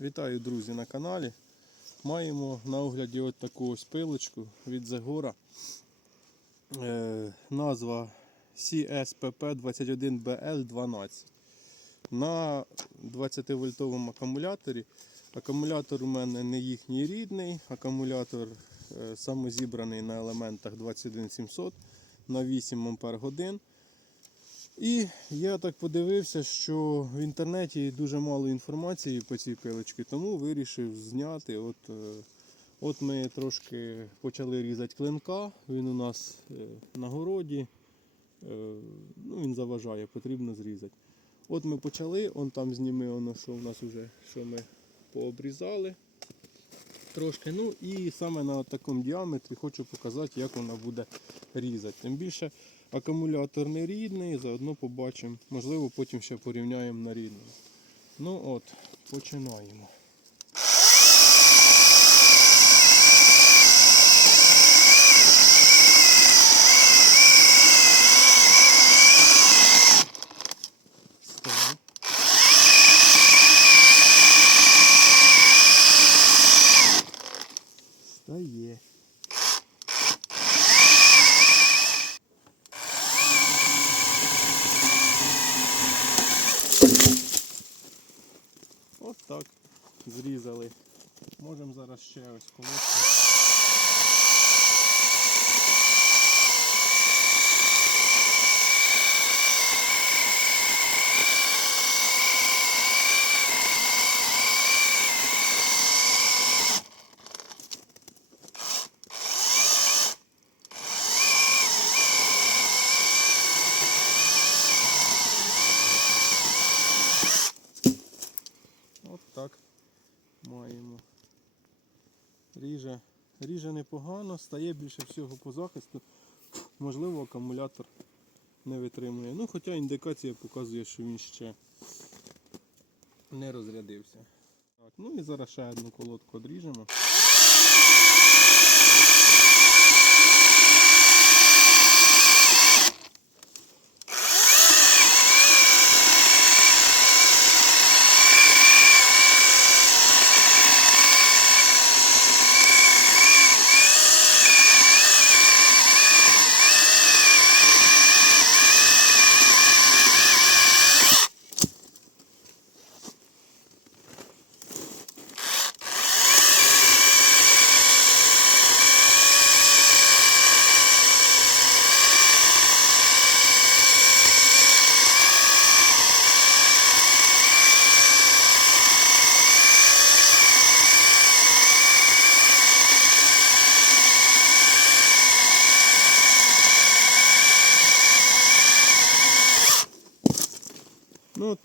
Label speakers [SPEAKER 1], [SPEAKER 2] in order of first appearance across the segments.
[SPEAKER 1] Вітаю, друзі, на каналі. Маємо на огляді от таку ось пилочку від Zegora. Е, назва CSPP21BL12. На 20 вольтовому акумуляторі. Акумулятор у мене не їхній рідний, акумулятор е, самозібраний на елементах 21700 на 8 Ампер годин. І я так подивився, що в інтернеті дуже мало інформації по цій пилочці, тому вирішив зняти. От, е, от ми трошки почали різати клинка, він у нас е, на городі, е, ну, він заважає, потрібно зрізати. От ми почали, он там зніми, воно, що у нас вже що ми пообрізали трошки. Ну і саме на такому діаметрі хочу показати, як вона буде різати. Тим більше акумулятор не рідний, заодно побачимо. Можливо, потім ще порівняємо на рідний. Ну от, починаємо. Ставимо. Стає. От так зрізали. Можемо зараз ще ось колодку. От так маємо. Ріже, непогано, стає більше всього по захисту. Можливо, акумулятор не витримує. Ну, хоча індикація показує, що він ще не розрядився. Так, ну і зараз ще одну колодку одріжемо.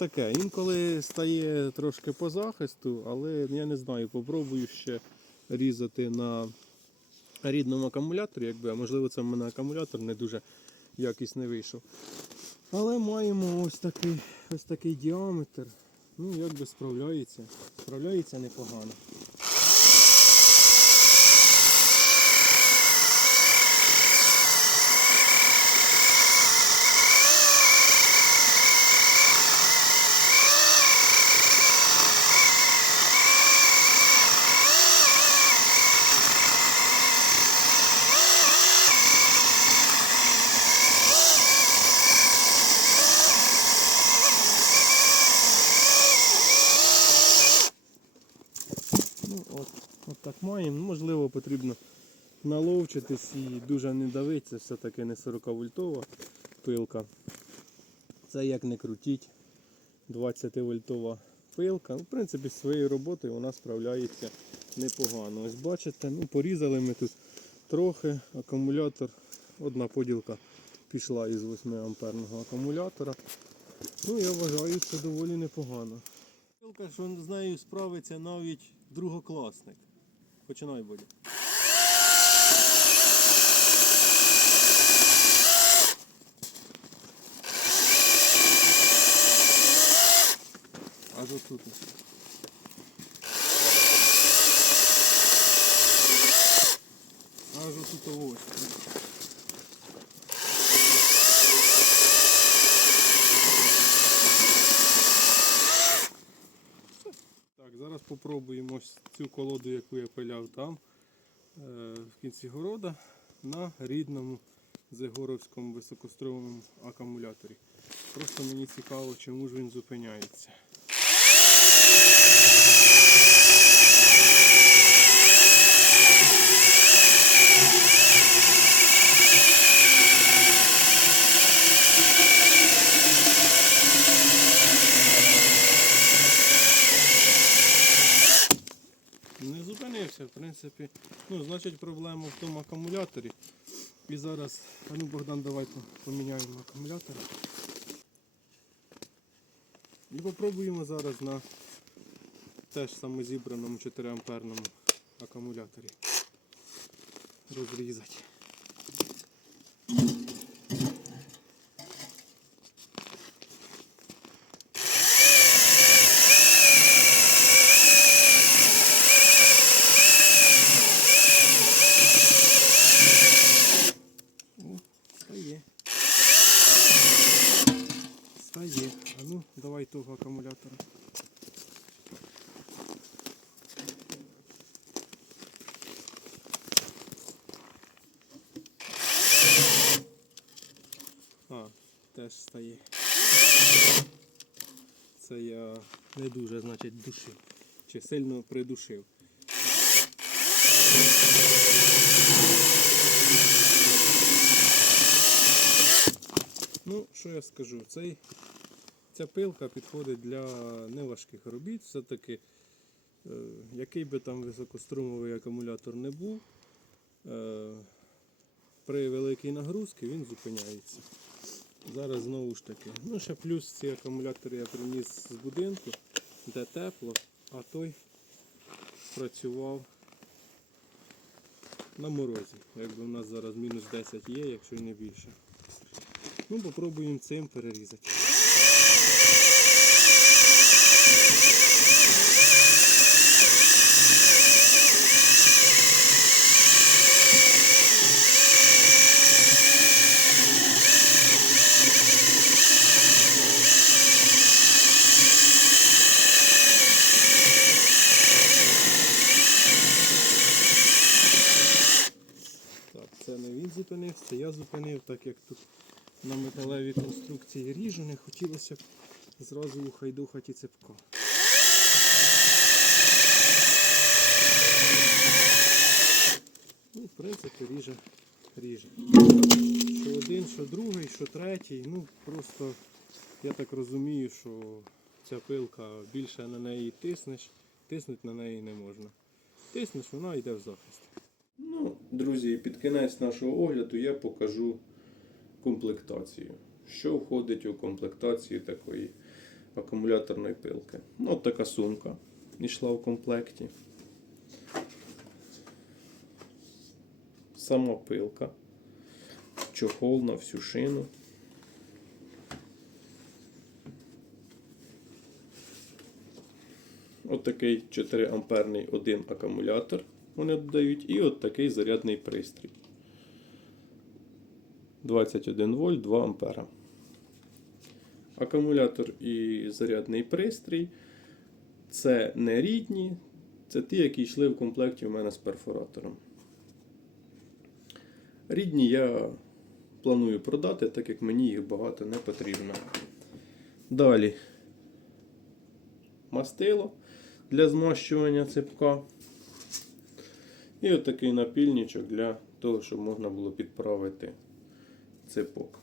[SPEAKER 1] Таке. Інколи стає трошки по захисту, але я не знаю, попробую ще різати на рідному акумуляторі, якби, а можливо це в мене акумулятор не дуже якісний вийшов. Але маємо ось такий, ось такий діаметр. Ну, якби справляється. Справляється непогано. Ну, от, от так маємо. Ну, Можливо, потрібно наловчитись і дуже не давитися, все-таки не 40 вольтова пилка. Це як не крутіть 20 вольтова пилка. Ну, в принципі, своєю роботою вона справляється непогано. Ось бачите, ну, порізали ми тут трохи акумулятор. Одна поділка пішла із 8 амперного акумулятора. Ну, я вважаю, це доволі непогано. Пилка, що з нею справиться навіть другокласник. Починай, Бодя. Аж отут. Аж отут ось. Ось цю колоду, яку я пиляв там е, в кінці города на рідному Зигоровському високостровому акумуляторі. Просто мені цікаво, чому ж він зупиняється. Не зупинився, в принципі. Ну, значить, проблема в тому акумуляторі. І зараз, а ну Богдан, давай поміняємо акумулятор. І попробуємо зараз на теж самозібраному 4 амперному акумуляторі розрізати. О, стає. Стає. А ну, давай того акумулятора. А, теж стає. Це я не дуже, значить, душив. Чи сильно придушив. Ну, що я скажу? Цей, ця пилка підходить для неважких робіт. Все-таки, е, який би там високострумовий акумулятор не був, е, при великій нагрузці він зупиняється. Зараз знову ж таки. Ну, ще плюс ці акумулятори я приніс з будинку, де тепло, а той працював на морозі. Якби у нас зараз мінус 10 є, якщо не більше. Ну, попробуємо цим перерізати. Так, це не він зупинився, це я зупинив, так як тут на металевій конструкції ріжу, не хотілося б зразу ухайдухати цепка. Ну, в принципі, ріже, ріже. Що один, що другий, що третій, ну просто я так розумію, що ця пилка більше на неї тиснеш, тиснути на неї не можна. Тиснеш, вона йде в захист. Ну, друзі, під кінець нашого огляду я покажу комплектацію. Що входить у комплектацію такої акумуляторної пилки? Ну, от така сумка йшла в комплекті. Сама пилка, чохол на всю шину. От 4 амперний один акумулятор вони додають, і от такий зарядний пристрій. 21 вольт 2 ампера. Акумулятор і зарядний пристрій це не рідні, це ті, які йшли в комплекті у мене з перфоратором. Рідні я планую продати, так як мені їх багато не потрібно. Далі мастило для змащування цепка. І отакий напільничок для того, щоб можна було підправити цепок.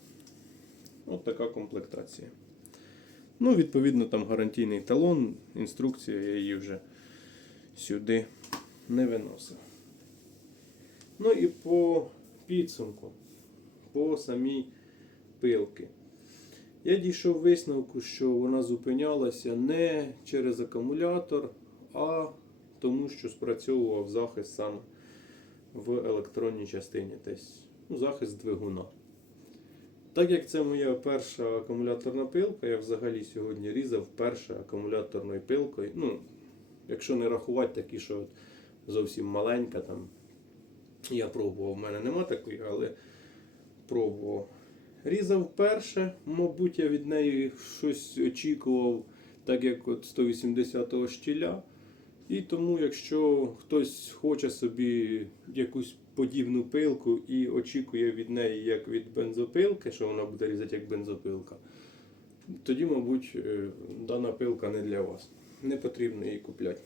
[SPEAKER 1] От така комплектація. Ну, відповідно, там гарантійний талон, інструкція, я її вже сюди не виносив. Ну і по підсумку, по самій пилки. Я дійшов висновку, що вона зупинялася не через акумулятор, а тому, що спрацьовував захист саме в електронній частині, тобто ну, захист двигуна. Так як це моя перша акумуляторна пилка, я взагалі сьогодні різав перше акумуляторною пилкою. Ну, якщо не рахувати такі, що от зовсім маленька, там я пробував, в мене нема такої, але пробував. Різав перше, мабуть, я від неї щось очікував, так як от 180-го щіля. І тому, якщо хтось хоче собі якусь подібну пилку і очікує від неї як від бензопилки, що вона буде різати як бензопилка, тоді, мабуть, е, дана пилка не для вас. Не потрібно її купляти.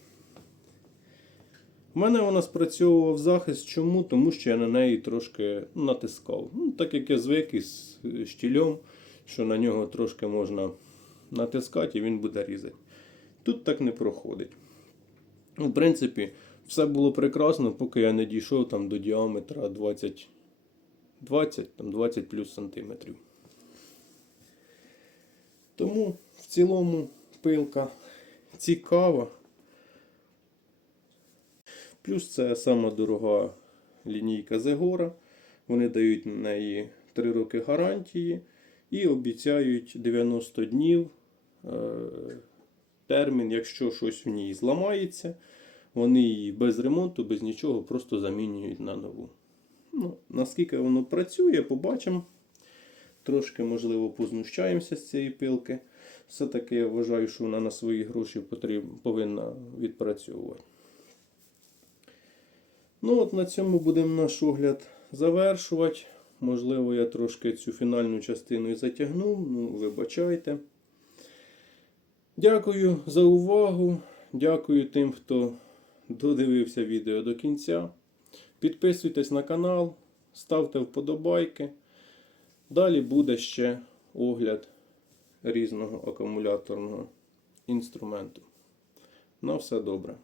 [SPEAKER 1] У мене вона спрацьовував захист. Чому? Тому що я на неї трошки натискав. Ну, так як я звик із штілем, що на нього трошки можна натискати і він буде різати. Тут так не проходить. Ну, В принципі, все було прекрасно, поки я не дійшов там до діаметра 20, 20, там 20 плюс сантиметрів. Тому в цілому пилка цікава. Плюс це сама дорога лінійка Зегора. Вони дають на неї 3 роки гарантії і обіцяють 90 днів е, термін, якщо щось в ній зламається, вони її без ремонту, без нічого просто замінюють на нову. Ну, наскільки воно працює, побачимо. Трошки, можливо, познущаємося з цієї пилки. Все-таки я вважаю, що вона на свої гроші потріб, повинна відпрацьовувати. Ну, от на цьому будемо наш огляд завершувати. Можливо, я трошки цю фінальну частину і затягнув, ну, вибачайте. Дякую за увагу. Дякую тим, хто додивився відео до кінця. Підписуйтесь на канал, ставте вподобайки. Далі буде ще огляд різного акумуляторного інструменту. На все добре.